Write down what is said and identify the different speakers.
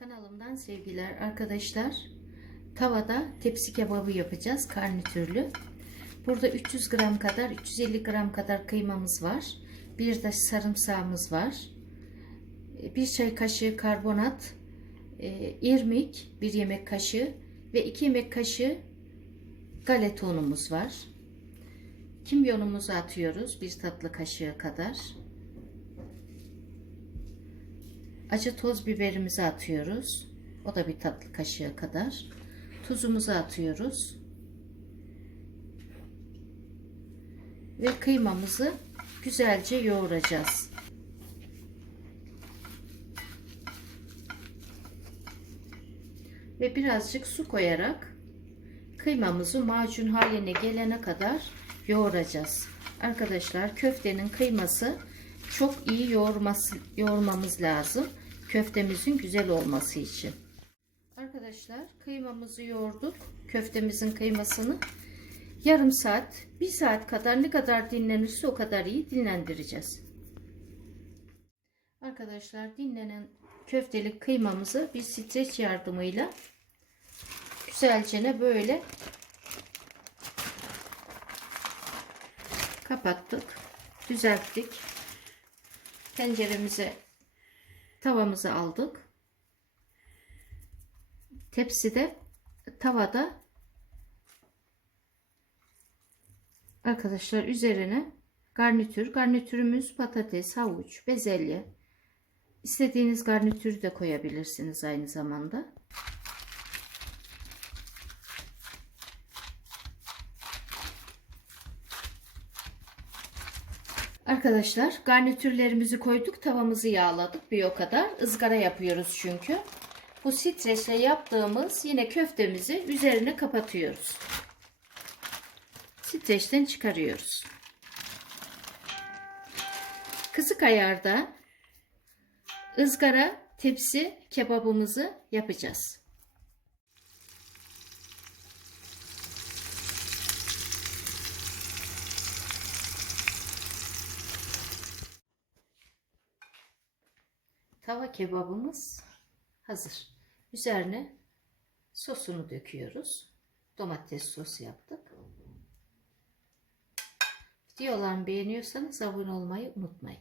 Speaker 1: Kanalımdan sevgiler arkadaşlar. Tavada tepsi kebabı yapacağız karnitürlü. Burada 300 gram kadar 350 gram kadar kıymamız var. Bir de sarımsağımız var. Bir çay kaşığı karbonat, e, irmik bir yemek kaşığı ve 2 yemek kaşığı galeta unumuz var. Kimyonumuzu atıyoruz bir tatlı kaşığı kadar. Acı toz biberimizi atıyoruz. O da bir tatlı kaşığı kadar. Tuzumuzu atıyoruz. Ve kıymamızı güzelce yoğuracağız. Ve birazcık su koyarak kıymamızı macun haline gelene kadar yoğuracağız. Arkadaşlar köftenin kıyması çok iyi yoğurması, yoğurmamız lazım. Köftemizin güzel olması için. Arkadaşlar kıymamızı yoğurduk. Köftemizin kıymasını yarım saat, bir saat kadar ne kadar dinlenirse o kadar iyi dinlendireceğiz. Arkadaşlar dinlenen köftelik kıymamızı bir streç yardımıyla güzelce böyle kapattık, düzelttik. Tenceremize tavamızı aldık. Tepside tavada arkadaşlar üzerine garnitür. Garnitürümüz patates, havuç, bezelye. İstediğiniz garnitürü de koyabilirsiniz aynı zamanda. Arkadaşlar garnitürlerimizi koyduk. Tavamızı yağladık bir o kadar. ızgara yapıyoruz çünkü. Bu stresle yaptığımız yine köftemizi üzerine kapatıyoruz. Streçten çıkarıyoruz. Kısık ayarda ızgara tepsi kebabımızı yapacağız. Tava kebabımız hazır. Üzerine sosunu döküyoruz. Domates sosu yaptık. Videolarımı beğeniyorsanız abone olmayı unutmayın.